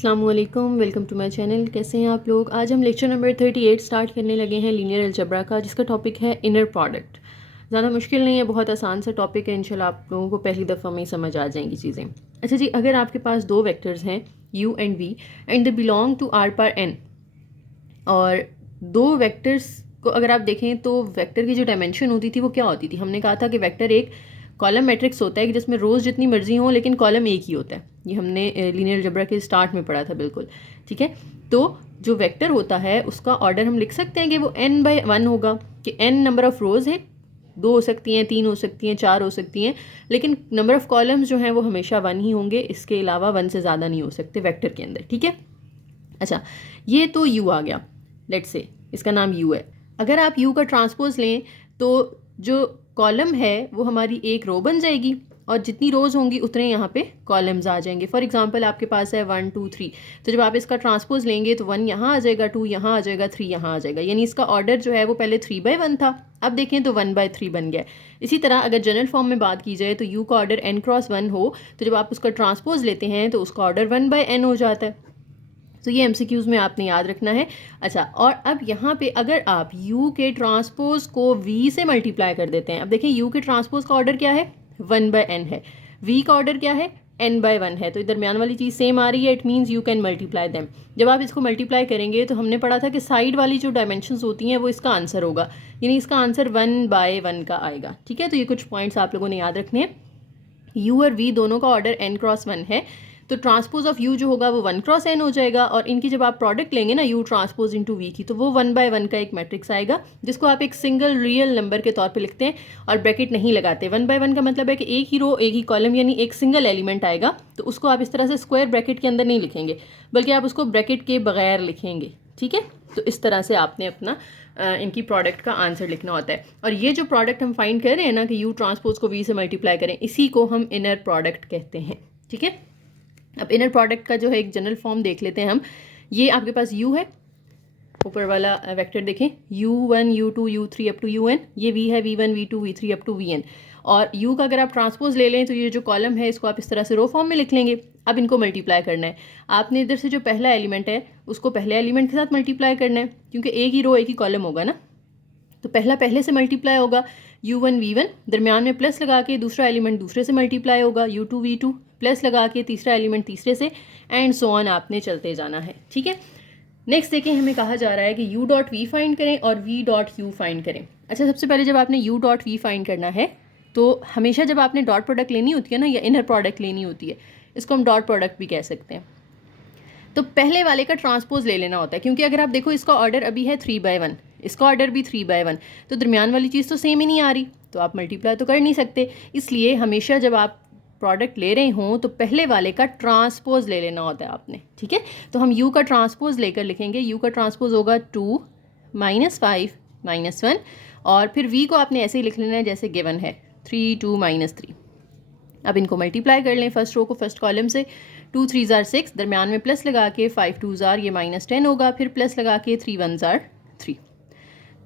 अस्सलामुअलैकुम, welcome to my channel. कैसे हैं आप लोग। आज हम लेक्चर नंबर 38 स्टार्ट करने लगे हैं लीनियर अलजेब्रा का, जिसका टॉपिक है इनर प्रोडक्ट। ज़्यादा मुश्किल नहीं है, बहुत आसान सा टॉपिक है। इंशाल्लाह आप लोगों को पहली दफ़ा में ही समझ आ जाएंगी चीज़ें। अच्छा जी, अगर आपके पास दो वेक्टर्स हैं u and v and they belong to r पर n, और दो वेक्टर्स को अगर आप देखें तो वेक्टर की जो डायमेंशन होती थी वो क्या होती थी। हमने कहा था कि वेक्टर एक कॉलम मैट्रिक्स होता है कि जिसमें रोज़ जितनी मर्जी हो लेकिन कॉलम एक ही होता है। ये हमने लीनियर अलजेब्रा के स्टार्ट में पढ़ा था, बिल्कुल ठीक है। तो जो वेक्टर होता है उसका ऑर्डर हम लिख सकते हैं कि वो n/1 होगा, कि n नंबर ऑफ रोज़ है, 2 हो सकती हैं, 3 हो सकती हैं, 4 हो सकती हैं, लेकिन नंबर ऑफ कॉलम्स जो हैं वो हमेशा 1 ही होंगे। इसके अलावा 1 से ज़्यादा नहीं हो सकते वेक्टर के अंदर, ठीक है। अच्छा, ये तो u आ गया, लेट्स से इसका नाम u है। अगर आप u का ट्रांसपोज लें तो जो कॉलम है वो हमारी एक रो बन जाएगी, और जितनी रोज़ होंगी उतने यहाँ पे कॉलम्स आ जाएंगे। फॉर एग्जांपल आपके पास है 1 2 3, तो जब आप इसका ट्रांसपोज लेंगे तो 1 यहाँ आ जाएगा, 2 यहाँ आ जाएगा, 3 यहाँ आ जाएगा। यानी इसका ऑर्डर जो है वो पहले 3/1 था, अब देखें तो 1/3 बन गया। इसी तरह अगर जनरल फॉर्म में बात की जाए तो u का ऑर्डर n×1 हो, तो जब आप उसका ट्रांसपोज लेते हैं तो उसका ऑर्डर 1/n हो जाता है। तो ये MCQs में आपने याद रखना है। अच्छा, और अब यहाँ पे अगर आप u के ट्रांसपोज को v से मल्टीप्लाई कर देते हैं, अब देखें u के ट्रांसपोज का ऑर्डर क्या है, 1/n है, v का ऑर्डर क्या है, n/1 है। तो दरमियान वाली चीज़ सेम आ रही है, it means you can multiply them. जब आप इसको मल्टीप्लाई करेंगे तो हमने पढ़ा था कि साइड वाली जो डायमेंशंस होती हैं वो इसका आंसर होगा, यानी इसका आंसर 1/1 का आएगा, ठीक है। तो ये कुछ पॉइंट्स आप लोगों ने याद रखने हैं। u और v दोनों का ऑर्डर n×1 है, तो ट्रांसपोज ऑफ u जो होगा वो 1×n हो जाएगा, और इनकी जब आप प्रोडक्ट लेंगे ना u ट्रांसपोज इंटू v की, तो वो 1/1 का एक मैट्रिक्स आएगा, जिसको आप एक सिंगल रियल नंबर के तौर पे लिखते हैं और ब्रैकेट नहीं लगाते। 1/1 का मतलब है कि एक ही रो एक ही कॉलम, यानी एक सिंगल एलिमेंट आएगा, तो उसको आप इस तरह से स्क्वायर ब्रैकेट के अंदर नहीं लिखेंगे, बल्कि आप उसको ब्रैकेट के बगैर लिखेंगे, ठीक है। तो इस तरह से आपने अपना इनकी प्रोडक्ट का आंसर लिखना होता है। और ये जो प्रोडक्ट हम फाइंड कर रहे हैं ना कि u ट्रांसपोज को v से मल्टीप्लाई करें, इसी को हम इनर प्रोडक्ट कहते हैं, ठीक है। अब इनर प्रोडक्ट का जो है एक जनरल फॉर्म देख लेते हैं हम। ये आपके पास u है, ऊपर वाला वेक्टर देखें, u1 u2 u3 up to un, ये v है, v1 v2 v3 up to vn। और u का अगर आप ट्रांसपोज ले लें तो ये जो कॉलम है इसको आप इस तरह से रो फॉर्म में लिख लेंगे। अब इनको मल्टीप्लाई करना है, आपने इधर से जो पहला एलिमेंट है उसको पहले एलिमेंट के साथ मल्टीप्लाई करना है, क्योंकि एक ही रो एक ही कॉलम होगा ना, तो पहला पहले से मल्टीप्लाई होगा u1 v1, दरमियान में प्लस लगा के दूसरा एलिमेंट दूसरे से मल्टीप्लाई होगा u2 v2, प्लस लगा के तीसरा एलिमेंट तीसरे से, एंड सो ऑन आपने चलते जाना है, ठीक है। नेक्स्ट देखिए, हमें कहा जा रहा है कि u.v फाइंड करें और v.u फाइंड करें। अच्छा, सबसे पहले जब आपने u.v फाइंड करना है तो हमेशा जब आपने डॉट प्रोडक्ट लेनी होती है ना, या इनर प्रोडक्ट लेनी होती है, इसको हम डॉट प्रोडक्ट भी कह सकते हैं, तो पहले वाले का ट्रांसपोज ले लेना होता है। क्योंकि अगर आप देखो इसका ऑर्डर अभी है 3/1, इसका ऑर्डर भी 3/1, तो दरमियान वाली चीज़ तो सेम ही नहीं आ रही, तो आप मल्टीप्लाई तो कर नहीं सकते। इसलिए हमेशा जब आप प्रोडक्ट ले रहे हों तो पहले वाले का ट्रांसपोज ले लेना होता है आपने, ठीक है। तो हम u का ट्रांसपोज लेकर लिखेंगे, u का ट्रांसपोज होगा 2 -5 -1, और फिर v को आपने ऐसे ही लिख लेना है जैसे गिवन है, 3 2 -3। अब इनको मल्टीप्लाई कर लें, फर्स्ट रो को फर्स्ट कॉलम से, 2 3 ज़ार 6, दरमियान में प्लस लगा के 5 2 ज़ार, ये -10 होगा, फिर प्लस लगा के 3 1 ज़ार 3,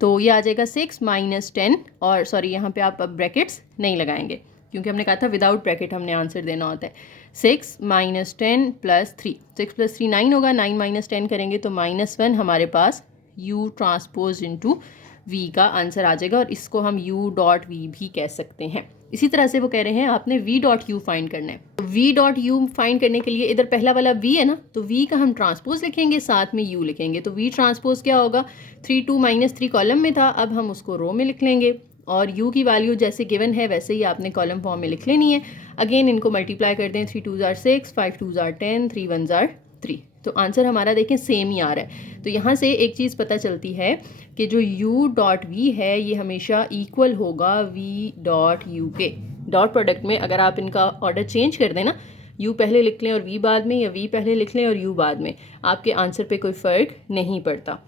तो ये आ जाएगा 6 -10। और सॉरी, यहाँ पे आप अब ब्रैकेट्स नहीं लगाएंगे, क्योंकि हमने कहा था विदाउट ब्रैकेट हमने आंसर देना होता है। 6 -10 + 3, 6 + 3 9 होगा, 9 - 10 करेंगे तो -1 हमारे पास u ट्रांसपोज इंटू v का आंसर आ जाएगा, और इसको हम u.v भी कह सकते हैं। इसी तरह से वो कह रहे हैं आपने v.u फाइंड करना है। तो v.u फाइंड करने के लिए इधर पहला वाला v है ना, तो v का हम ट्रांसपोज लिखेंगे, साथ में u लिखेंगे, तो v ट्रांसपोज क्या होगा, 3 2 -3 कॉलम में था, अब हम उसको रो में लिख लेंगे, और u की वैल्यू जैसे गिवन है वैसे ही आपने कॉलम फॉर्म में लिख लेनी है। अगेन इनको मल्टीप्लाई कर दें, 3 2 ज़ार 6, 5 2 ज़ार 10, 3 1 ज़ार 3, तो आंसर हमारा देखें सेम ही आ रहा है। तो यहाँ से एक चीज़ पता चलती है कि जो u.v है ये हमेशा इक्वल होगा v.u के। डॉट प्रोडक्ट में अगर आप इनका ऑर्डर चेंज कर दें ना, u पहले लिख लें और v बाद में, या v पहले लिख लें और u बाद में, आपके आंसर पे कोई फ़र्क नहीं पड़ता।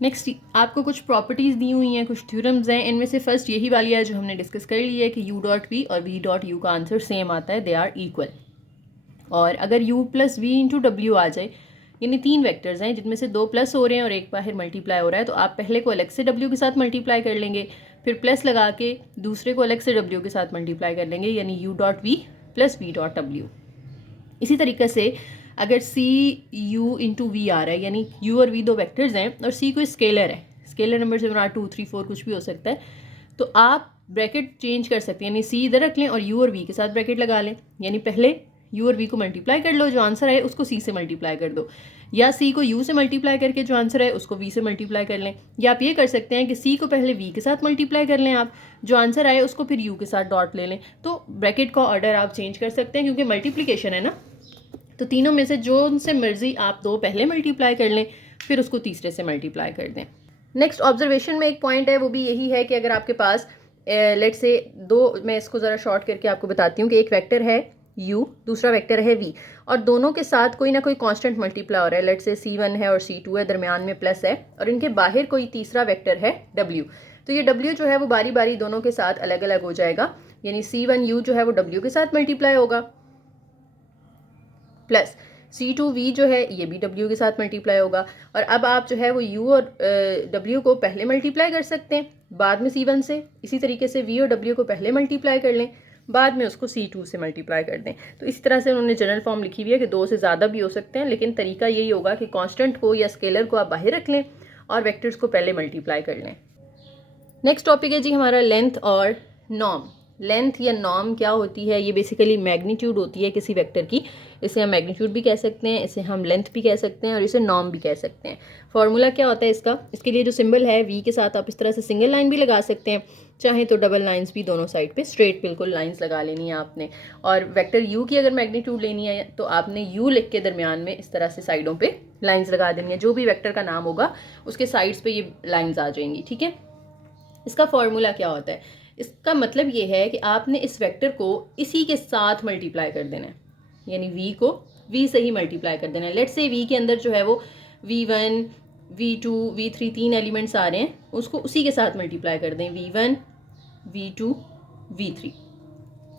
नेक्स्ट आपको कुछ प्रॉपर्टीज़ दी हुई हैं, कुछ थ्योरम्स हैं, इनमें से फर्स्ट यही वाली है जो हमने डिस्कस कर ली है कि u.v और v.u का आंसर सेम आता है, दे आर इक्वल। और अगर u + v × w आ जाए, यानी 3 वेक्टर्स हैं जिनमें से 2 प्लस हो रहे हैं और एक बाहर मल्टीप्लाई हो रहा है, तो आप पहले को अलग से w के साथ मल्टीप्लाई कर लेंगे, फिर प्लस लगा के दूसरे को अलग से w के साथ मल्टीप्लाई कर लेंगे, यानी u.v + v.w। इसी तरीके से अगर सी यू इंटू वी आ रहा है, यानी यू और वी दो वेक्टर्स हैं और सी कोई स्केलर है, स्केलर नंबर से बना 2 3 4 कुछ भी हो सकता है, तो आप ब्रैकेट चेंज कर सकते हैं, यानी सी इधर रख लें और यू और वी के साथ ब्रैकेट लगा लें, यानी पहले यू और वी को मल्टीप्लाई कर लो, जो आंसर आए उसको सी से मल्टीप्लाई कर दो, या सी को यू से मल्टीप्लाई करके जो आंसर है उसको वी से मल्टीप्लाई कर लें, या आप ये कर सकते हैं कि सी को पहले वी के साथ मल्टीप्लाई कर लें आप, जो आंसर आए उसको फिर यू के साथ डॉट ले लें। तो ब्रैकेट का ऑर्डर आप चेंज कर सकते हैं क्योंकि मल्टीप्लिकेशन है ना, तो तीनों में से जो उनसे मर्जी आप दो पहले मल्टीप्लाई कर लें, फिर उसको तीसरे से मल्टीप्लाई कर दें। नेक्स्ट ऑब्जर्वेशन में एक पॉइंट है, वो भी यही है कि अगर आपके पास लेट से दो, मैं इसको ज़रा शॉर्ट करके आपको बताती हूँ कि एक वेक्टर है u, दूसरा वेक्टर है v, और दोनों के साथ कोई ना कोई कांस्टेंट मल्टीप्लाई हो रहा है, लेट से c1 है और c2 है, दरमियान में प्लस है, और इनके बाहर कोई तीसरा वेक्टर है w, तो ये w जो है वो बारी बारी दोनों के साथ अलग अलग हो जाएगा, यानी c1u जो है वो w के साथ मल्टीप्लाई होगा, प्लस c2v जो है ये भी w के साथ मल्टीप्लाई होगा, और अब आप जो है वो u और w को पहले मल्टीप्लाई कर सकते हैं बाद में c1 से, इसी तरीके से v और w को पहले मल्टीप्लाई कर लें, बाद में उसको c2 से मल्टीप्लाई कर दें। तो इस तरह से उन्होंने जनरल फॉर्म लिखी हुई है कि दो से ज़्यादा भी हो सकते हैं, लेकिन तरीका यही होगा कि कांस्टेंट को या स्केलर को आप बाहर रख लें और वेक्टर्स को पहले मल्टीप्लाई कर लें। नेक्स्ट टॉपिक है जी हमारा लेंथ और नॉर्म। लेंथ या नॉर्म क्या होती है? ये बेसिकली मैग्नीट्यूड होती है किसी वेक्टर की, इसे हम मैग्नीट्यूड भी कह सकते हैं, इसे हम लेंथ भी कह सकते हैं और इसे नॉर्म भी कह सकते हैं। फॉर्मूला क्या होता है इसका? इसके लिए जो सिंबल है वी के साथ आप इस तरह से सिंगल लाइन भी लगा सकते हैं, चाहे तो डबल लाइंस भी, दोनों साइड पे स्ट्रेट बिल्कुल लाइंस लगा लेनी है आपने। और वेक्टर यू की अगर मैग्नीट्यूड लेनी है तो आपने यू लिख के दरमियान में इस तरह से साइडों पे लाइंस लगा देनी है, जो भी वेक्टर का नाम होगा उसके साइड्स पे ये लाइंस आ जाएंगी, ठीक है। इसका फॉर्मूला क्या होता है? इसका मतलब ये है कि आपने इस वेक्टर को इसी के साथ मल्टीप्लाई कर देना है, यानी v को v से ही मल्टीप्लाई कर देना है। लेट्स से v के अंदर जो है वो v1 v2 v3 तीन एलिमेंट्स आ रहे हैं, उसको उसी के साथ मल्टीप्लाई कर दें, v1 v2 v3,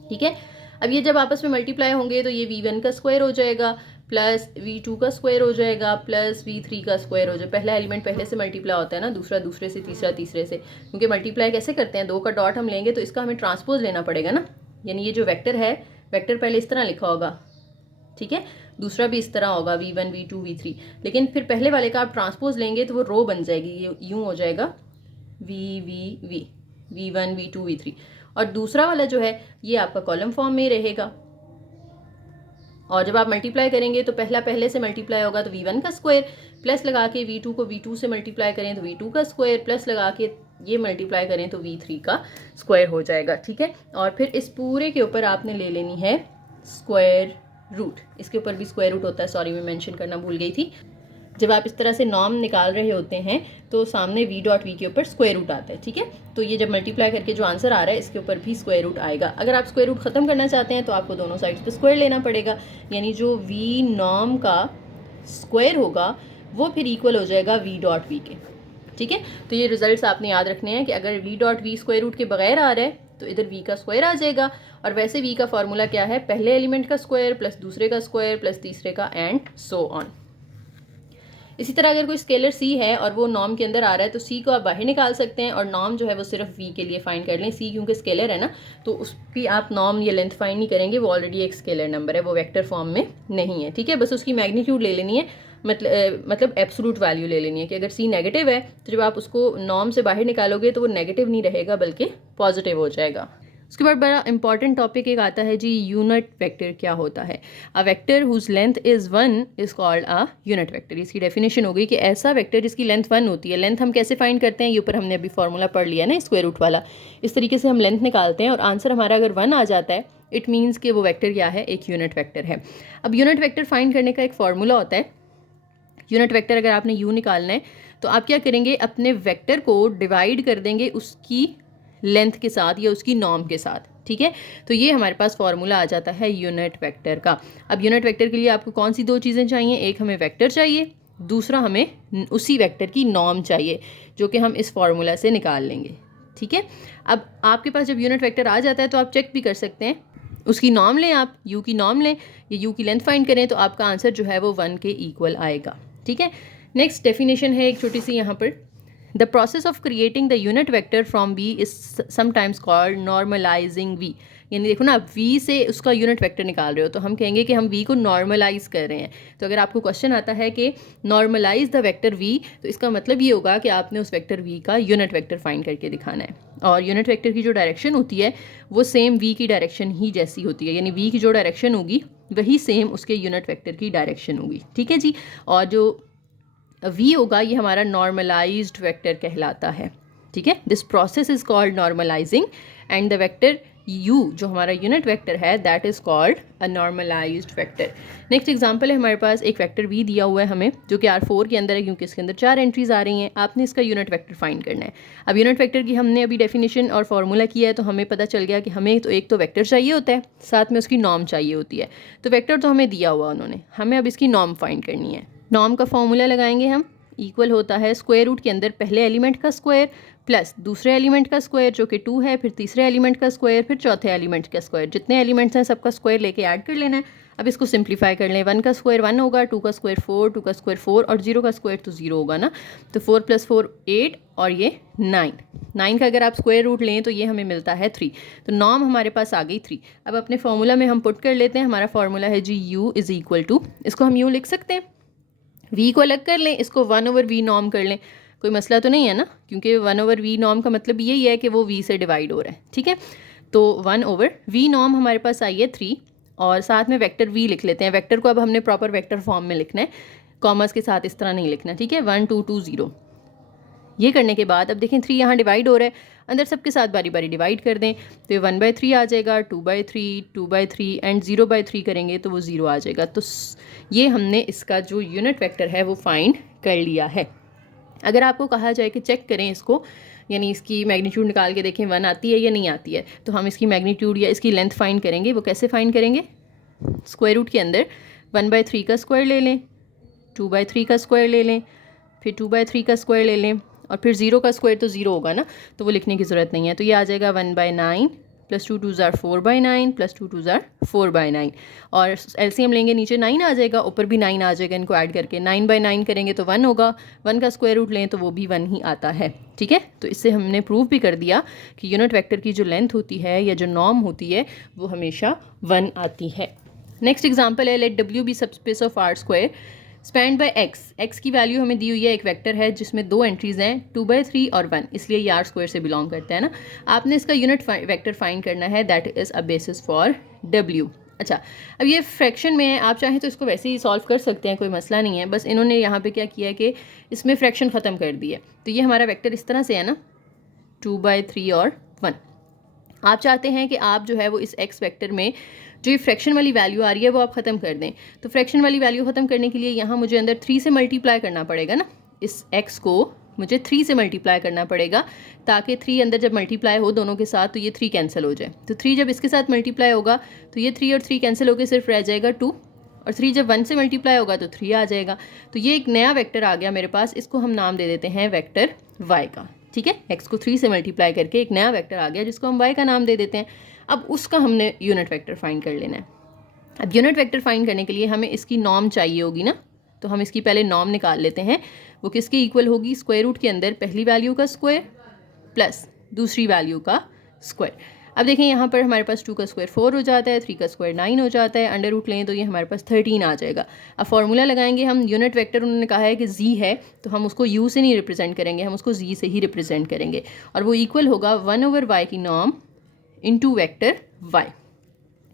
ठीक है। अब ये जब आपस में मल्टीप्लाई होंगे तो ये v1 का स्क्वायर हो जाएगा प्लस v2 का स्क्वायर हो जाएगा प्लस v3 का स्क्वायर हो जाएगा। पहला एलिमेंट पहले से मल्टीप्लाई होता है ना, दूसरा दूसरे से, तीसरा तीसरे से, क्योंकि मल्टीप्लाई कैसे करते हैं, दो का डॉट हम लेंगे तो इसका हमें ट्रांसपोज लेना पड़ेगा ना, यानी ये जो वेक्टर है, वेक्टर पहले इस तरह लिखा होगा, ठीक है, दूसरा भी इस तरह होगा v1 v2 v3, लेकिन फिर पहले वाले का आप ट्रांसपोज लेंगे तो वो रो बन जाएगी, ये यूँ हो जाएगा v1 v2 v3, और दूसरा वाला जो है ये आपका कॉलम फॉर्म में रहेगा। और जब आप मल्टीप्लाई करेंगे तो पहला पहले से मल्टीप्लाई होगा तो v1 का स्क्वायर, प्लस लगा के v2 को v2 से मल्टीप्लाई करें तो v2 का स्क्वायर, प्लस लगा के ये मल्टीप्लाई करें तो v3 का स्क्वायर हो जाएगा, ठीक है। और फिर इस पूरे के ऊपर आपने ले लेनी है स्क्वायर रूट, इसके ऊपर भी स्क्वायर रूट होता है, सॉरी मैं मेंशन करना भूल गई थी। जब आप इस तरह से नॉर्म निकाल रहे होते हैं तो सामने v डॉट वी के ऊपर स्क्वायर रूट आता है, ठीक है। तो ये जब मल्टीप्लाई करके जो आंसर आ रहा है इसके ऊपर भी स्क्वायर रूट आएगा। अगर आप स्क्वायर रूट ख़त्म करना चाहते हैं तो आपको दोनों साइड्स पे स्क्वायर लेना पड़ेगा, यानी जो v नॉर्म का स्क्वायर होगा वो फिर इक्वल हो जाएगा v डॉट वी के, ठीक है। तो ये रिजल्ट्स आपने याद रखने हैं कि अगर v dot v square root के बगैर आ रहा है तो इधर v का स्क्वायर आ जाएगा, और वैसे v का फॉर्मूला क्या है, पहले एलिमेंट का स्क्वायर प्लस दूसरे का स्क्वायर प्लस तीसरे का, एंड सो ऑन। इसी तरह अगर कोई स्केलर c है और वो नॉर्म के अंदर आ रहा है तो c को आप बाहर निकाल सकते हैं, और नॉर्म जो है वो सिर्फ v के लिए फाइंड कर लें। c क्योंकि स्केलर है ना, तो उसकी आप नॉर्म या लेंथ फाइंड नहीं करेंगे, वो ऑलरेडी एक स्केलर नंबर है, वो वेक्टर फॉर्म में नहीं है, ठीक है। बस उसकी मैग्नीट्यूड ले लेनी है, मतलब एब्सोलूट वैल्यू ले लेनी है कि अगर c नेगेटिव है तो जब आप उसको नॉर्म से बाहर निकालोगे तो वो नेगेटिव नहीं रहेगा बल्कि पॉजिटिव हो जाएगा। उसके बाद बड़ा इंपॉर्टेंट टॉपिक एक आता है जी, यूनिट वेक्टर क्या होता है। A vector whose length is 1 is called a unit vector. इसकी डेफिनेशन हो गई कि ऐसा वेक्टर जिसकी लेंथ 1 होती है। लेंथ हम कैसे फाइंड करते हैं, ये ऊपर हमने अभी फॉर्मूला पढ़ लिया ना स्क्वायर रूट वाला, इस तरीके से हम लेंथ निकालते हैं और आंसर हमारा अगर 1 आ जाता है इट मीन्स कि वो वेक्टर क्या है, एक यूनिट वेक्टर है। अब यूनिट वेक्टर फाइंड करने का एक फॉर्मूला होता है। यूनिट वेक्टर अगर आपने यू निकालना है तो आप क्या करेंगे, अपने वेक्टर को डिवाइड कर देंगे उसकी लेंथ के साथ या उसकी नॉर्म के साथ, ठीक है। तो ये हमारे पास फॉर्मूला आ जाता है यूनिट वेक्टर का। अब यूनिट वेक्टर के लिए आपको कौन सी दो चीज़ें चाहिए, एक हमें वेक्टर चाहिए, दूसरा हमें उसी वेक्टर की नॉर्म चाहिए, जो कि हम इस फॉर्मूला से निकाल लेंगे, ठीक है। अब आपके पास जब यूनिट वेक्टर आ जाता है तो आप चेक भी कर सकते हैं, उसकी नॉर्म लें, आप यू की नॉर्म लें या यू की लेंथ फाइंड करें तो आपका आंसर जो है वो 1 के इक्वल आएगा, ठीक है। नेक्स्ट डेफिनेशन है एक छोटी सी यहाँ पर, the process of creating the unit vector from v is sometimes called normalizing v. यानी देखो ना, आप वी से उसका यूनिट वेक्टर निकाल रहे हो तो हम कहेंगे कि हम वी को नॉर्मलाइज कर रहे हैं। तो अगर आपको क्वेश्चन आता है कि नॉर्मलाइज द वेक्टर वी, तो इसका मतलब ये होगा कि आपने उस वेक्टर वी का यूनिट वेक्टर फाइंड करके दिखाना है। और यूनिट वेक्टर की जो डायरेक्शन होती है वो सेम वी की डायरेक्शन ही जैसी होती है, यानी वी की जो डायरेक्शन होगी वही सेम उसके यूनिट वेक्टर की डायरेक्शन होगी। ठीक है जी। और जो वी होगा ये हमारा नॉर्मलाइज्ड वेक्टर कहलाता है। ठीक है, this process is called normalizing and the vector u जो हमारा यूनिट वेक्टर है that is called a normalized vector. Next example है, हमारे पास एक वेक्टर v दिया हुआ है हमें, जो कि R4 के अंदर है क्योंकि इसके अंदर 4 एंट्रीज आ रही हैं। आपने इसका यूनिट वेक्टर फाइंड करना है। अब यूनिट वेक्टर की हमने अभी डेफिनेशन और फार्मूला किया है, तो हमें पता चल गया कि हमें तो एक तो वेक्टर चाहिए होता है, साथ में उसकी नॉर्म चाहिए होती है। तो वेक्टर तो हमें दिया हुआ उन्होंने, हमें अब इसकी नॉर्म फाइंड करनी है। नॉर्म का फॉर्मूला लगाएंगे हम, इक्वल होता है स्क्वायर रूट के अंदर पहले एलिमेंट का स्क्वायर प्लस दूसरे एलिमेंट का स्क्वायर जो कि 2 है, फिर तीसरे एलिमेंट का स्क्वायर, फिर चौथे एलिमेंट का स्क्वायर। जितने एलिमेंट्स हैं सबका स्क्वायर लेके ऐड कर लेना है। अब इसको सिंप्लीफाई कर लें। 1 का स्क्वायर 1 होगा, 2 का स्क्वायर 4, 2 का स्क्वायर 4 और 0 का स्क्वायर तो 0 होगा ना। तो 4 + 4 8 और ये 9 का अगर आप स्क्वायर रूट लें तो ये हमें मिलता है 3। तो नॉर्म हमारे पास आ गई 3। अब अपने फॉर्मूला में हम पुट कर लेते हैं। हमारा फॉर्मूला है जी u इज़ इक्वल टू, इसको हम u लिख सकते हैं, v को अलग कर लें, इसको 1/v नॉर्म कर लें। कोई मसला तो नहीं है ना, क्योंकि 1/v नॉर्म का मतलब यही है कि वो v से डिवाइड हो रहा है। ठीक है, तो 1/v नॉर्म हमारे पास आई है 3 और साथ में वेक्टर v लिख लेते हैं। वेक्टर को अब हमने प्रॉपर वेक्टर फॉर्म में लिखना है, कॉमर्स के साथ इस तरह नहीं लिखना। ठीक है, 1 2 2 0। ये करने के बाद अब देखें 3 यहाँ डिवाइड हो रहा है, अंदर सबके साथ बारी बारी डिवाइड कर दें तो ये 1/3 आ जाएगा, 2/3 2/3 एंड 0/3 करेंगे तो वो 0 आ जाएगा। तो ये हमने इसका जो यूनिट वेक्टर है वो फाइंड कर लिया है। अगर आपको कहा जाए कि चेक करें इसको, यानी इसकी मैग्नीट्यूड निकाल के देखें 1 आती है या नहीं आती है, तो हम इसकी मैग्नीट्यूड या इसकी लेंथ फाइंड करेंगे। वो कैसे फाइंड करेंगे? स्क्वायर रूट के अंदर 1/3 का स्क्वायर ले लें, 2/3 का स्क्वायर ले लें, फिर 2/3 का स्क्वायर ले लें और फिर 0 का स्क्वायर तो 0 होगा ना, तो वो लिखने की ज़रूरत नहीं है। तो ये आ जाएगा 1/9 + 2 2 = 4/9 + 2 2 = 4/9 और एलसीएम लेंगे, नीचे 9 आ जाएगा, ऊपर भी 9 आ जाएगा। इनको ऐड करके 9/9 करेंगे तो 1 होगा, 1 का स्क्वायर रूट लें तो वो भी 1 ही आता है। ठीक है, तो इससे हमने प्रूव भी कर दिया कि यूनिट वेक्टर की जो लेंथ होती है या जो नॉर्म होती है वो हमेशा 1 आती है। नेक्स्ट एग्जाम्पल है, let W be subspace of R² spanned by x की वैल्यू हमें दी हुई है। एक वेक्टर है जिसमें 2 एंट्रीज हैं, 2/3 और 1, इसलिए ये R² से बिलोंग करता है ना। आपने इसका यूनिट वेक्टर फाइंड करना है, that is a basis for W। अच्छा, अब ये फ्रैक्शन में है, आप चाहें तो इसको वैसे ही सॉल्व कर सकते हैं, कोई मसला नहीं है। बस इन्होंने यहाँ पे क्या किया है कि इसमें फ्रैक्शन ख़त्म कर दी है। तो ये हमारा वेक्टर इस तरह से है ना, 2/3 और 1। आप चाहते हैं कि आप जो है वो इस x वेक्टर में जो ये फ्रैक्शन वाली वैल्यू आ रही है वो आप ख़त्म कर दें। तो फ्रैक्शन वाली वैल्यू ख़त्म करने के लिए यहाँ मुझे अंदर 3 से मल्टीप्लाई करना पड़ेगा ना। इस x को मुझे 3 से मल्टीप्लाई करना पड़ेगा, ताकि 3 अंदर जब मल्टीप्लाई हो दोनों के साथ तो ये 3 कैंसिल हो जाए। तो 3 जब इसके साथ मल्टीप्लाई होगा तो ये 3 और 3 कैंसिल होकर सिर्फ रह जाएगा 2, और 3 जब 1 से मल्टीप्लाई होगा तो 3 आ जाएगा। तो ये एक नया वेक्टर आ गया मेरे पास, इसको हम नाम दे देते हैं वेक्टर y का। ठीक है, x को 3 से मल्टीप्लाई करके एक नया वेक्टर आ गया जिसको हम y का नाम दे देते हैं। अब उसका हमने यूनिट वेक्टर फाइंड कर लेना है। अब यूनिट वेक्टर फाइंड करने के लिए हमें इसकी नॉर्म चाहिए होगी ना, तो हम इसकी पहले नॉर्म निकाल लेते हैं। वो किसके इक्वल होगी? स्क्वायर रूट के अंदर पहली वैल्यू का स्क्वायर प्लस दूसरी वैल्यू का स्क्वायर। अब देखें यहाँ पर हमारे पास 2 का स्क्वायर 4 हो जाता है, 3 का स्क्वायर 9 हो जाता है, अंडर रूट लें तो ये हमारे पास 13 आ जाएगा। अब फॉर्मूला लगाएंगे हम। यूनिट वेक्टर उन्होंने कहा है कि z है, तो हम उसको u से नहीं रिप्रेजेंट करेंगे, हम उसको z से ही रिप्रेजेंट करेंगे, और वो इक्वल होगा 1/y की नॉर्म इंटू वेक्टर y।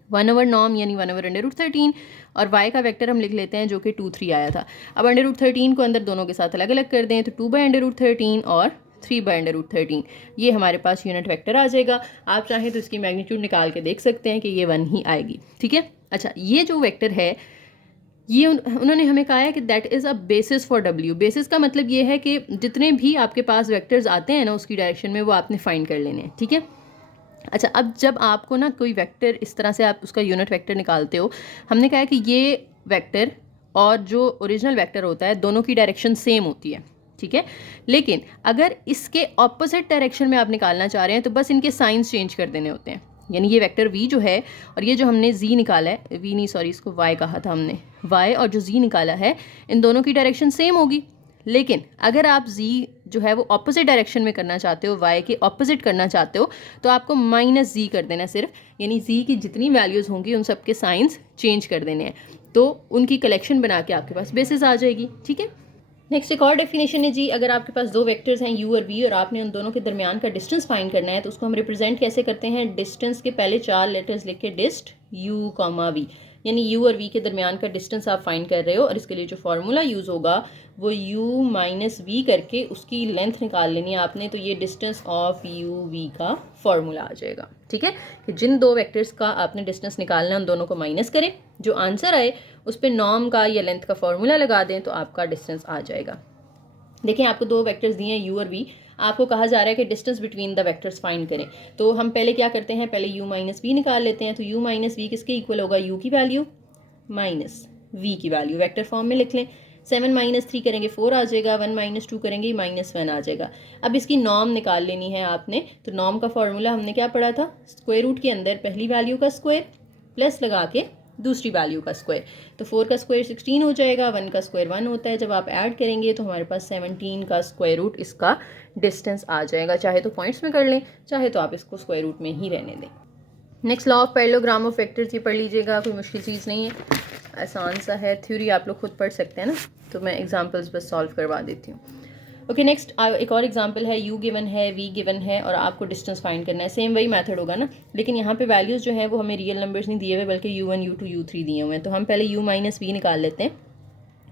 1/नॉर्म यानी 1/√13 और y का वेक्टर हम लिख लेते हैं जो कि 2 3 आया था। अब √13 को अंदर दोनों के साथ अलग अलग कर दें तो 2/√13 और 3/√13, ये हमारे पास यूनिट वेक्टर आ जाएगा। आप चाहें तो इसकी मैग्नीट्यूड निकाल के देख सकते हैं कि ये 1 ही आएगी। ठीक है, अच्छा, ये जो वेक्टर है ये उन्होंने हमें कहा है कि that is a basis for W। Basis का मतलब ये है कि जितने भी आपके पास वेक्टर्स आते हैं ना उसकी डायरेक्शन में, वो आपने फाइंड कर लेने हैं। ठीक है, अच्छा, अब जब आपको ना कोई वेक्टर इस तरह से आप उसका यूनिट वेक्टर निकालते हो, हमने कहा है कि ये वेक्टर और जो ओरिजिनल वेक्टर होता है दोनों की डायरेक्शन सेम होती है। ठीक है, लेकिन अगर इसके ऑपोजिट डायरेक्शन में आप निकालना चाह रहे हैं तो बस इनके साइंस चेंज कर देने होते हैं। यानी ये वेक्टर v जो है और ये जो हमने z निकाला है, v नहीं सॉरी इसको y कहा था हमने, y और जो z निकाला है इन दोनों की डायरेक्शन सेम होगी। लेकिन अगर आप z जो है वो ऑपोजिट डायरेक्शन में करना चाहते हो, y के ऑपोजिट करना चाहते हो, तो आपको -z कर देना सिर्फ, यानी z की जितनी वैल्यूज़ होंगी उन सब के साइंस चेंज कर देने हैं, तो उनकी कलेक्शन बना के आपके पास बेसिस आ जाएगी। ठीक है, नेक्स्ट एक और डेफिनेशन है जी, अगर आपके पास दो वेक्टर्स हैं u और v और आपने उन दोनों के दरमियान का डिस्टेंस फाइंड करना है, तो उसको हम रिप्रेजेंट कैसे करते हैं, डिस्टेंस के पहले 4 लेटर्स लिख के डिस्ट u, v, यानी u और v के दरमियान का डिस्टेंस आप फाइंड कर रहे हो, और इसके लिए जो फार्मूला यूज़ होगा वो u माइनस v करके उसकी लेंथ निकाल लेनी है आपने, तो ये डिस्टेंस ऑफ u v का फार्मूला आ जाएगा। ठीक है, कि जिन दो वेक्टर्स का आपने डिस्टेंस निकालना है उन दोनों को माइनस करें, जो आंसर आए उस पर नॉर्म का या लेंथ का फार्मूला लगा दें, तो आपका डिस्टेंस आ जाएगा। देखिए आपको दो वेक्टर्स दिए हैं u और v, आपको कहा जा रहा है कि distance between the vectors find करें, तो हम पहले क्या करते हैं, पहले u माइनस वी निकाल लेते हैं। तो u माइनस वी किसके इक्वल होगा, u की वैल्यू माइनस v की वैल्यू, वेक्टर फॉर्म में लिख लें। 7 माइनस 3 करेंगे 4 आ जाएगा, 1 माइनस 2 करेंगे -1 आ जाएगा। अब इसकी नॉर्म निकाल लेनी है आपने, तो नॉर्म का फॉर्मूला हमने क्या पढ़ा था, स्क्वायर रूट के अंदर पहली वैल्यू का स्क्वायर प्लस लगा के दूसरी वैल्यू का स्क्वायर, तो 4 का स्क्वायर 16 हो जाएगा, 1 का स्क्वायर 1 होता है, जब आप ऐड करेंगे तो हमारे पास 17 का स्क्वायर रूट इसका डिस्टेंस आ जाएगा। चाहे तो पॉइंट्स में कर लें, चाहे तो आप इसको स्क्वायर रूट में ही रहने दें। Next law of parallelogram of vectors, ये पढ़ लीजिएगा, कोई मुश्किल चीज़ नहीं है, आसान सा है, थ्योरी आप लोग खुद पढ़ सकते हैं ना, तो मैं एग्जांपल्स बस सॉल्व करवा देती हूँ। ओके नेक्स्ट एक और एग्जांपल है, u गिवन है, v गिवन है और आपको डिस्टेंस फाइंड करना है। सेम वही मेथड होगा ना, लेकिन यहाँ पे वैल्यूज़ जो है वो हमें रियल नंबर्स नहीं दिए हुए बल्कि u1 u2 u3 दिए हुए हैं। तो हम पहले u माइनस वी निकाल लेते हैं,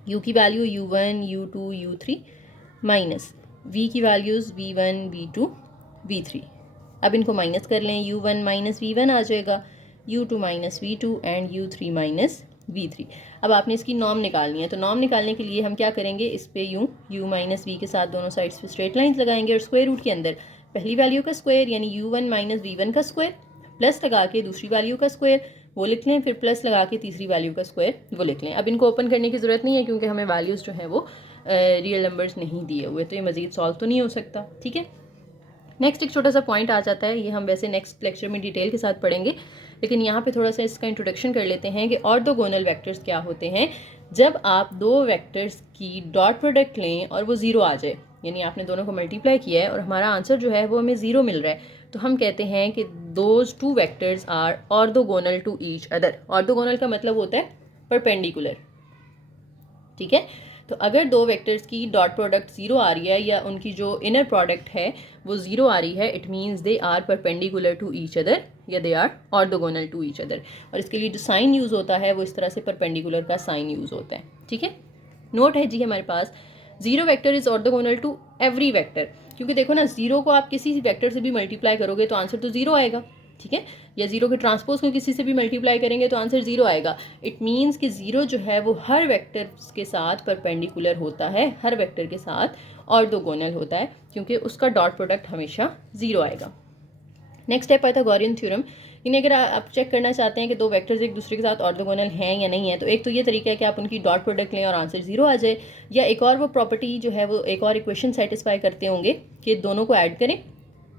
u की value u1 u2 u3 minus v की वैल्यूज़ v1 v2 v3। अब इनको माइनस कर लें, u1 माइनस v1 आ जाएगा, u2 minus v2 and u3 minus v3। अब आपने इसकी नॉर्म निकालनी है, तो नॉर्म निकालने के लिए हम क्या करेंगे, इस पे u माइनस वी के साथ दोनों साइड्स पे स्ट्रेट लाइंस लगाएंगे और स्क्वायर रूट के अंदर पहली वैल्यू का स्क्वायर यानी u1 माइनस v1 का स्क्वायर प्लस लगा के दूसरी वैल्यू का स्क्वायर वो लिख लें, फिर प्लस लगा के तीसरी वैल्यू का स्क्वायर वो लिख लें। अब इनको ओपन करने की ज़रूरत नहीं है क्योंकि हमें वैल्यूज़ जो है वो रियल नंबर्स नहीं दिए हुए, तो ये मज़ीद सॉल्व तो नहीं हो सकता। ठीक है, नेक्स्ट एक छोटा सा पॉइंट आ जाता है, ये हम वैसे नेक्स्ट लेक्चर में डिटेल के साथ पढ़ेंगे, लेकिन यहाँ पे थोड़ा सा इसका इंट्रोडक्शन कर लेते हैं कि ऑर्थोगोनल वेक्टर्स क्या होते हैं। जब आप दो वेक्टर्स की डॉट प्रोडक्ट लें और वो ज़ीरो आ जाए, यानी आपने दोनों को मल्टीप्लाई किया है और हमारा आंसर जो है वो हमें ज़ीरो मिल रहा है, तो हम कहते हैं कि those two vectors are orthogonal to each other. Orthogonal का मतलब होता है परपेंडिकुलर। ठीक है, तो अगर दो वेक्टर्स की डॉट प्रोडक्ट ज़ीरो आ रही है या उनकी जो इनर प्रोडक्ट है वो ज़ीरो आ रही है, it means they are perpendicular to each other या they are orthogonal to each other. और इसके लिए जो साइन यूज़ होता है वो इस तरह से परपेंडिकुलर का साइन यूज़ होता है। ठीक है, नोट है जी हमारे पास, zero vector is orthogonal to every vector, क्योंकि देखो ना ज़ीरो को आप किसी वेक्टर से भी मल्टीप्लाई करोगे तो आंसर तो ज़ीरो आएगा। ठीक है, या ज़ीरो के ट्रांसपोज को किसी से भी मल्टीप्लाई करेंगे तो आंसर ज़ीरो आएगा। इट मीन्स कि ज़ीरो जो है वो हर वेक्टर के साथ परपेंडिकुलर होता है, हर वेक्टर के साथ ऑर्थोगोनल होता है, क्योंकि उसका डॉट प्रोडक्ट हमेशा ज़ीरो आएगा। नेक्स्ट है पाइथागोरियन थ्योरम। इन्हें अगर आप चेक करना चाहते हैं कि दो वेक्टर्स एक दूसरे के साथ ऑर्थोगोनल हैं या नहीं है, तो एक तो ये तरीका है कि आप उनकी डॉट प्रोडक्ट लें और आंसर ज़ीरो आ जाए, या एक और वो प्रॉपर्टी जो है वो एक और इक्वेशन सेटिस्फाई करते होंगे कि दोनों को ऐड करें,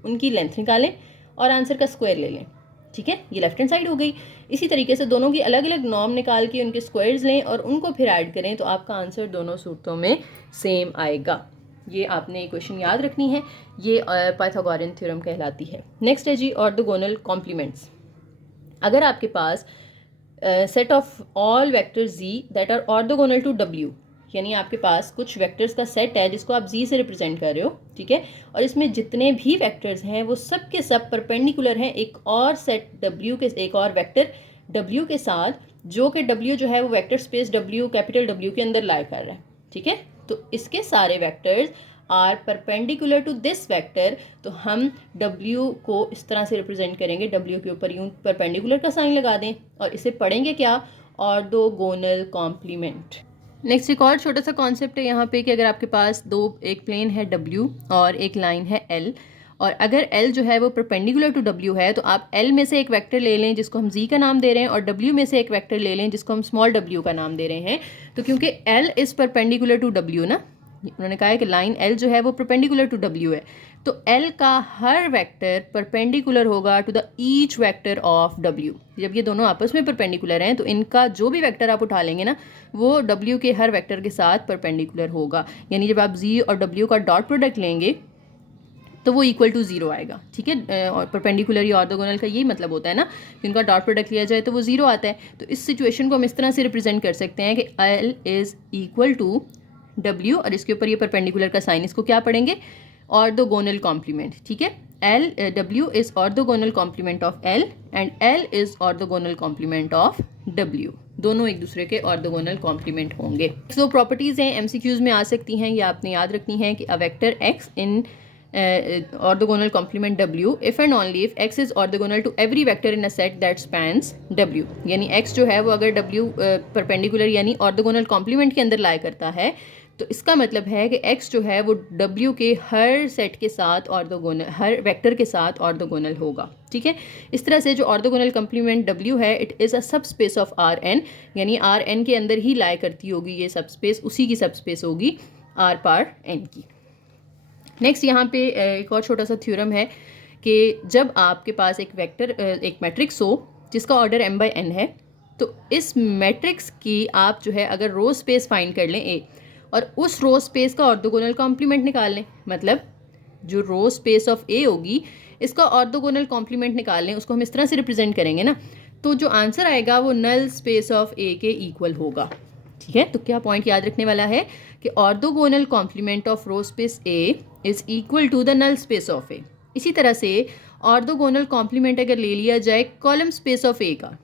उनकी लेंथ निकालें और आंसर का स्क्वायर ले लें। ठीक है, ये लेफ्ट हैंड साइड हो गई। इसी तरीके से दोनों की अलग अलग नॉर्म निकाल के उनके स्क्वायर्स लें और उनको फिर ऐड करें, तो आपका आंसर दोनों सूरतों में सेम आएगा। ये आपने इक्वेशन याद रखनी है, ये पाइथागोरियन थ्योरम कहलाती है। नेक्स्ट है जी ऑर्थोगोनल कॉम्प्लीमेंट्स। अगर आपके पास set of all vectors z that are orthogonal to w, यानी आपके पास कुछ वेक्टर्स का सेट है जिसको आप z से रिप्रेजेंट कर रहे हो, ठीक है, और इसमें जितने भी वेक्टर्स हैं वो सब के सब परपेंडिकुलर हैं एक और सेट w के, एक और वेक्टर w के साथ, जो कि w जो है वो vector space w capital W के अंदर लाई कर रहा है। ठीक है, तो इसके सारे vectors are perpendicular to this vector, तो हम w को इस तरह से रिप्रेजेंट करेंगे, w के ऊपर यूं परपेंडिकुलर का साइन लगा दें और इसे पढ़ेंगे क्या, ऑर्थोगोनल कॉम्प्लीमेंट। नेक्स्ट एक और छोटा सा कॉन्सेप्ट है यहाँ पे कि अगर आपके पास एक प्लेन है w और एक लाइन है l, और अगर l जो है वो परपेंडिकुलर टू w है, तो आप l में से एक वेक्टर ले लें जिसको हम z का नाम दे रहे हैं और w में से एक वेक्टर ले लें जिसको हम स्मॉल w का नाम दे रहे हैं। तो क्योंकि l is perpendicular to w ना, उन्होंने कहा है कि लाइन l जो है वो परपेंडिकुलर टू w है, तो L का हर वेक्टर परपेंडिकुलर होगा to the each vector of W। जब ये दोनों आपस में परपेंडिकुलर हैं तो इनका जो भी वेक्टर आप उठा लेंगे ना वो W के हर वेक्टर के साथ परपेंडिकुलर होगा। यानी जब आप Z और W का डॉट प्रोडक्ट लेंगे तो वो इक्वल टू ज़ीरो आएगा। ठीक है, और परपेंडिकुलर या ऑर्थोगोनल का यही मतलब होता है ना कि उनका डॉट प्रोडक्ट लिया जाए तो वो ज़ीरो आता है। तो इस सिचुएशन को हम इस तरह से रिप्रेजेंट कर सकते हैं कि L is equal to W और इसके ऊपर ये परपेंडिकुलर का साइन, इसको क्या पढ़ेंगे, ऑर्थोगोनल कॉम्प्लीमेंट। ठीक है, W is orthogonal complement of L and L is orthogonal complement of W। दोनों एक दूसरे के ऑर्थोगोनल कॉम्प्लीमेंट होंगे। दो प्रॉपर्टीज़ हैं MCQs में आ सकती हैं, ये आपने याद रखनी है कि a vector X in orthogonal complement W if and only if X is orthogonal to every vector in a set that spans W। यानी X जो है वो अगर W परपेंडिकुलर यानी ऑर्थोगोनल कॉम्प्लीमेंट के अंदर लाई करता है तो इसका मतलब है कि X जो है वो W के हर सेट के साथ ऑर्थोगोनल, हर वेक्टर के साथ ऑर्थोगोनल होगा। ठीक है, इस तरह से जो ऑर्थोगोनल कॉम्प्लीमेंट W है इट इज़ अ सब स्पेस ऑफ Rn, यानी Rn के अंदर ही लाई करती होगी ये सब स्पेस, उसी की सब स्पेस होगी R पार n की। नेक्स्ट यहाँ पे एक और छोटा सा थ्योरम है कि जब आपके पास एक वेक्टर एक मैट्रिक्स हो जिसका ऑर्डर m/n है तो इस मैट्रिक्स की आप जो है अगर रो स्पेस फाइंड कर लें A और उस रो स्पेस का ऑर्थोगोनल कॉम्प्लीमेंट निकाल लें, मतलब जो रो स्पेस ऑफ A होगी इसका ऑर्थोगोनल कॉम्प्लीमेंट निकाल लें, उसको हम इस तरह से रिप्रेजेंट करेंगे ना, तो जो आंसर आएगा वो नल स्पेस ऑफ A के इक्वल होगा। ठीक है, तो क्या पॉइंट याद रखने वाला है कि orthogonal complement of row space A is equal to the null space of A। इसी तरह से ऑर्थोगोनल कॉम्प्लीमेंट अगर ले लिया जाए कॉलम स्पेस ऑफ A का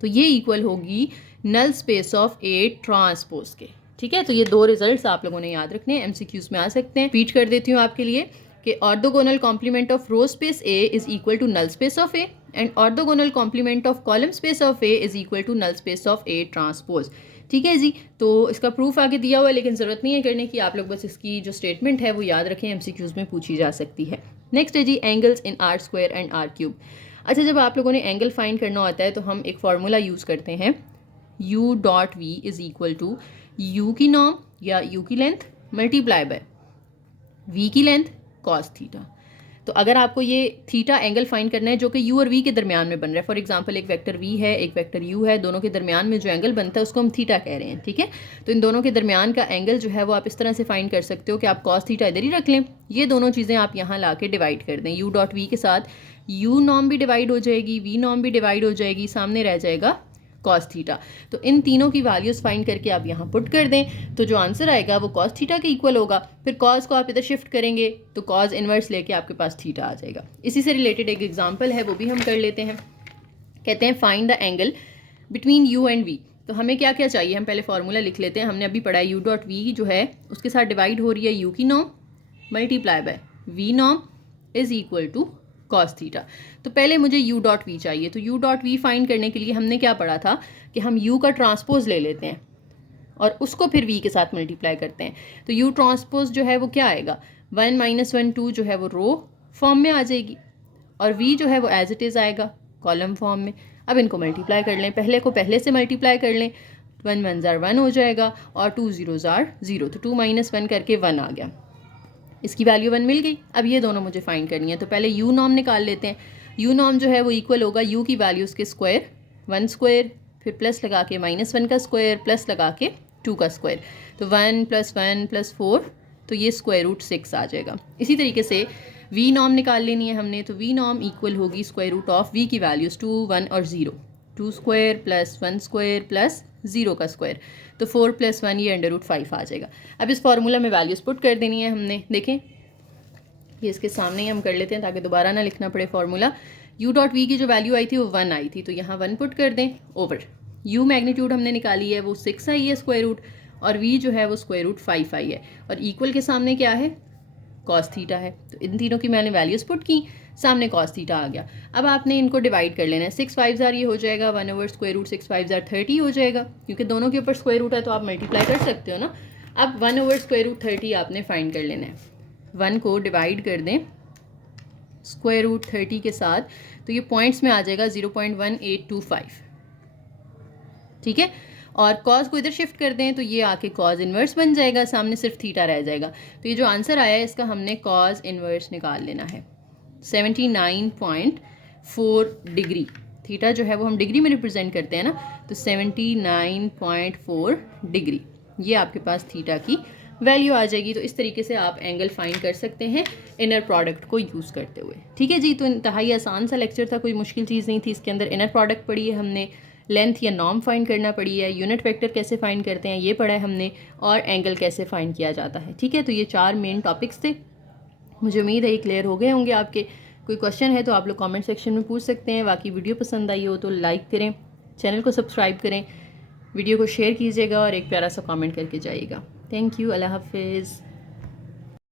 तो ये इक्वल होगी null space of A transpose के। ठीक है, तो ये दो रिजल्ट्स आप लोगों ने याद रखने हैं, MCQs में आ सकते हैं। रिपीट कर देती हूँ आपके लिए कि orthogonal complement of row space A is equal to null space of A and orthogonal complement of column space of A is equal to null space of A transpose. ठीक है जी, तो इसका प्रूफ आगे दिया हुआ है लेकिन ज़रूरत नहीं है करने की, आप लोग बस इसकी जो स्टेटमेंट है वो याद रखें, MCQs में पूछी जा सकती है। नेक्स्ट है जी angles in R² and R³। अच्छा, जब आप लोगों ने एंगल फाइंड करना होता है तो हम एक फार्मूला यूज़ करते हैं U.V is equal to U की नॉर्म या U की लेंथ मल्टीप्लाई बाय V की लेंथ कॉस थीटा। तो अगर आपको ये थीटा एंगल फाइंड करना है जो कि U और V के दरमियान में बन रहा है, फॉर एग्जांपल एक वेक्टर V है एक वेक्टर U है, दोनों के दरमियान में जो एंगल बनता है उसको हम थीटा कह रहे हैं। ठीक है, तो इन दोनों के दरमियान का एंगल जो है वो आप इस तरह से फाइंड कर सकते हो कि आप कॉस थीटा इधर ही रख लें, ये दोनों चीज़ें आप यहाँ ला के डिवाइड कर दें। U.V के साथ U नॉर्म भी डिवाइड हो जाएगी, V नॉर्म भी डिवाइड हो जाएगी, सामने रह जाएगा कॉस थीटा। तो इन तीनों की वैल्यूज़ फाइंड करके आप यहाँ पुट कर दें तो जो आंसर आएगा वो कॉस थीटा के इक्वल होगा। फिर कॉस को आप इधर शिफ्ट करेंगे तो कॉस इन्वर्स लेके आपके पास थीटा आ जाएगा। इसी से रिलेटेड एक एग्जांपल है वो भी हम कर लेते हैं। कहते हैं find the angle between U and V। तो हमें क्या क्या चाहिए, हम पहले फार्मूला लिख लेते हैं। हमने अभी पढ़ा है U.V जो है उसके साथ डिवाइड हो रही है U की norm multiply by V norm is equal to cos theta. तो पहले मुझे U.V चाहिए, तो U.V फाइंड करने के लिए हमने क्या पढ़ा था कि हम U का ट्रांसपोज ले लेते हैं और उसको फिर V के साथ मल्टीप्लाई करते हैं। तो U ट्रांसपोज जो है वो क्या आएगा, 1 - 1 2 जो है वो रो फॉर्म में आ जाएगी और V जो है वो एज इट इज़ आएगा कॉलम फॉर्म में। अब इनको मल्टीप्लाई कर लें, पहले को पहले से मल्टीप्लाई कर लें, 1 1 ज़ार 1 हो जाएगा और 2 0 ज़ार 0, तो 2 - 1 करके 1 आ गया, इसकी वैल्यू 1 मिल गई। अब ये दोनों मुझे फाइंड करनी है, तो पहले U नॉर्म निकाल लेते हैं। U नॉर्म जो है वो इक्वल होगा U की वैल्यूज़ के स्क्वायर 1 स्क्वायर, फिर प्लस लगा के -1 का स्क्वायर, प्लस लगा के 2 का स्क्वायर, तो 1 + 1 + 4, तो ये √6 आ जाएगा। इसी तरीके से V नॉर्म निकाल लेनी है हमने, तो V नॉर्म इक्वल होगी √ऑफ V की वैल्यूज़ 2 1 और 0, 2 स्क्वायर + 1 स्क्वायर + 0 का स्क्वायर, तो 4 + 1 ये √5 आ जाएगा। अब इस फार्मूला में वैल्यूज़ पुट कर देनी है हमने। देखें ये इसके सामने ही हम कर लेते हैं ताकि दोबारा ना लिखना पड़े फार्मूला। U.V की जो वैल्यू आई थी वो 1 आई थी, तो यहाँ 1 पुट कर दें ओवर U मैग्नीट्यूड हमने निकाली है वो 6 आई है स्क्वायर रूट, और V जो है वो √5 आई है, और इक्वल के सामने क्या है कॉस थीटा है। तो इन तीनों की मैंने वैल्यूज़ पुट की, सामने कॉस थीटा आ गया। अब आपने इनको डिवाइड कर लेना है, 6 5 ज़ार ये हो जाएगा 1/√6 5 ज़ार 30 हो जाएगा, क्योंकि दोनों के ऊपर स्क्वायर रूट है तो आप मल्टीप्लाई कर सकते हो ना। अब 1/√30 आपने फाइंड कर लेना है, 1 को डिवाइड कर दें √30 के साथ, तो ये पॉइंट्स में आ जाएगा 0.1825। ठीक है, और कॉज को इधर शिफ्ट कर दें तो ये आके कॉज इन्वर्स बन जाएगा, सामने सिर्फ थीटा रह जाएगा। तो ये जो आंसर आया है इसका हमने कॉज इन्वर्स निकाल लेना है 79.4 डिग्री। थीटा जो है वो हम डिग्री में रिप्रेजेंट करते हैं ना, तो 79.4 डिग्री ये आपके पास थीटा की वैल्यू आ जाएगी। तो इस तरीके से आप एंगल फाइंड कर सकते हैं इनर प्रोडक्ट को यूज़ करते हुए। ठीक है जी, तो इंतहाई आसान सा लेक्चर था, कोई मुश्किल चीज़ नहीं थी। इसके अंदर इनर प्रोडक्ट पढ़ी है हमने, लेंथ या नॉर्म फाइंड करना पड़ी है, यूनिट वेक्टर कैसे फाइंड करते हैं ये पढ़ा है हमने, और एंगल कैसे फाइंड किया जाता है। ठीक है, तो ये 4 मेन टॉपिक्स थे। मुझे उम्मीद है ये क्लियर हो गए होंगे आपके। कोई क्वेश्चन है तो आप लोग कमेंट सेक्शन में पूछ सकते हैं। बाकी वीडियो पसंद आई हो तो लाइक करें, चैनल को सब्सक्राइब करें, वीडियो को शेयर कीजिएगा और एक प्यारा सा कमेंट करके जाइएगा। थैंक यू, अल्लाह हाफिज़।